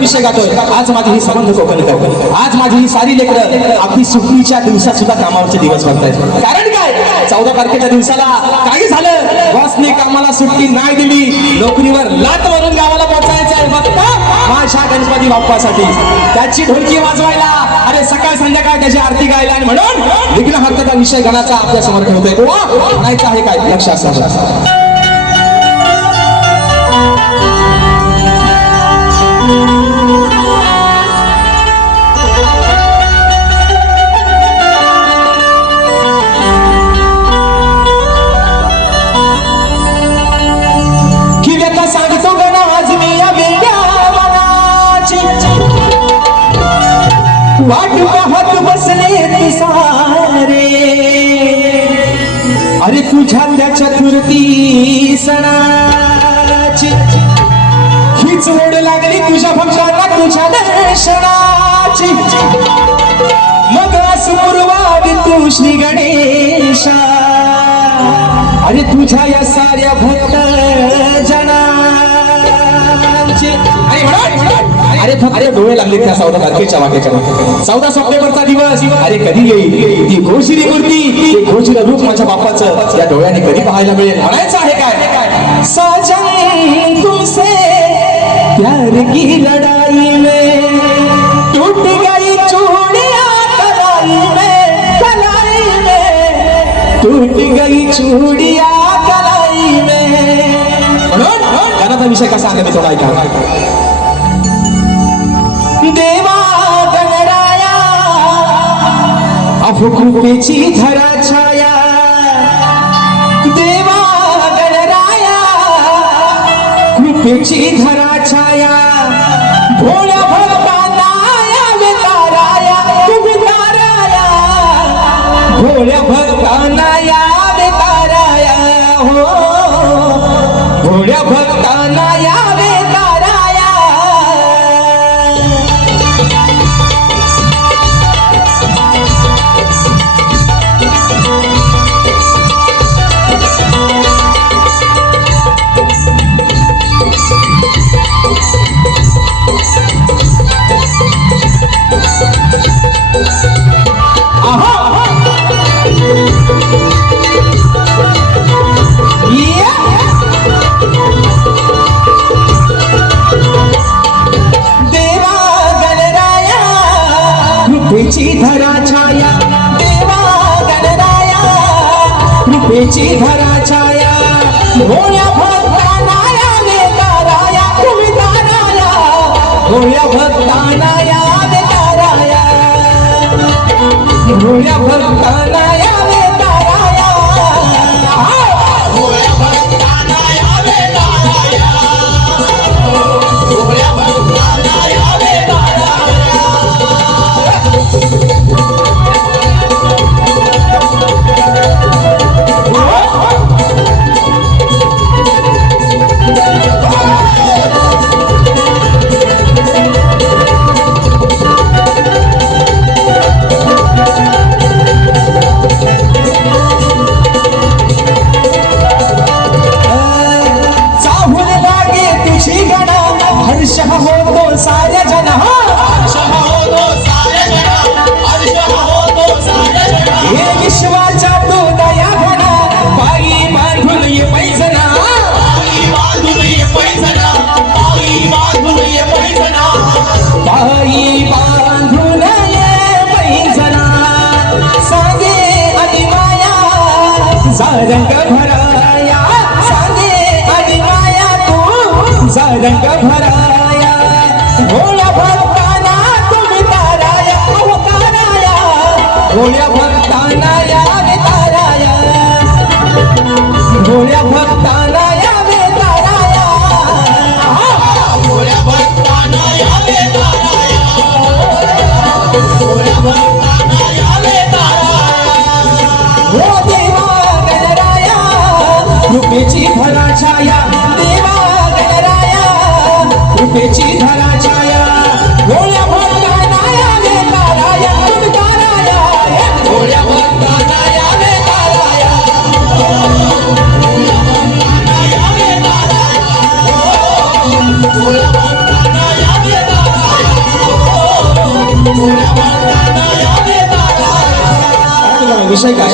विषय गातोय आज माझी ही संबंध कोकण आज माझी ही सारी लेकरं अगदी सुट्टीच्या दिवसात सुद्धा कामावरचे दिवस बनतायत। कारण काय 14 तारखेच्या दिवसाला काही झालं, बॉसने कामाला सुट्टी नाही दिली, नोकरीवर लात मारून गावाला पोहोचायचं आहे फक्त माझ्या गणपती बाप्पासाठी, त्याची ढोलकी वाजवायला, अरे सकाळ संध्याकाळ त्याची आरती गायला, आणि म्हणून विघ्नहर्त्याचा विषय गणाचा आपल्या समोर ठेवतोय। म्हणायचं आहे काय लक्ष असं वाट पाहत बसले ते सारे, अरे तुझ्या त्या चतुर्थी सणाची हीच ओढ लागली तुझ्या भक्ताला तुझ्या दर्शनाची, मग असुरवादी तू श्री गणेशा, अरे तुझ्या या साऱ्या भक्त जनांची, अरे अरे डोळे लागले त्या 14 तारखेच्या वाक्याच्या 14 सप्टेंबरचा दिवस, अरे कधी येईल ती घोषिरी मूर्ती, घोषिर रूप माझ्या बाप्पाचं या डोळ्याने कधी पाहायला मिळेल। म्हणायचं आहे काय साजन तुमसे प्यार की लड़ाई में टूट गई चूड़ियां कलाई में टूट गई चूड़ियां कलाई में। म्हणून गाण्याचा विषय कसा आहे मी थोडा ऐका। देवा गणराया अहो कृपेची धरा छाया, देवा गणराया कृपेची धरा छाया, भोळ्या भक्तांना यावे ताराया तुम्ही ताराया, भोळ्या भक्तांना यावे ताराया, हो भोळ्या भक्तांना यावे ताराया। कृपेची धरा छाया, देवा गणराया कृपेची धरा छाया, भोळ्या भक्तांना यावे ताराया तुम्ही ताराया, भोळ्या भक्तांना यावे ताराया, भोळ्या भक्तांना यावे ताराया, भोळ्या भक्तांना यावे ताराया, भोळ्या भक्तांना यावे ताराया। हर्ष होतो साऱ्या जना हे विश्वाच्या तो दया घना पायी बांधून ये पैजना पायी बांधून ये पैजना सांगे आणि माया तुझा रंग भराया सांगे आणि माया तुझा रंग भराया भोळ्या भक्ताना तुम्ही ताराया अहो ताराया भोळ्या भक्ताना यावे ताराया भोळ्या भक्ताना यावे ताराया भोळ्या भक्ताना यावे ताराया भोळ्या भक्ताना यावे ताराया हो देवा गणराया कृपेची भरा छाया देवा गणराया कृपेची धरा छाया भोळ्या भक्ताना यावे ताराया तुम्ही ताराया भोळ्या भक्ताना यावे ताराया भोळ्या भक्ताना यावे ताराया भोळ्या भक्ताना यावे ताराया भोळ्या भक्ताना यावे ताराया विषय काय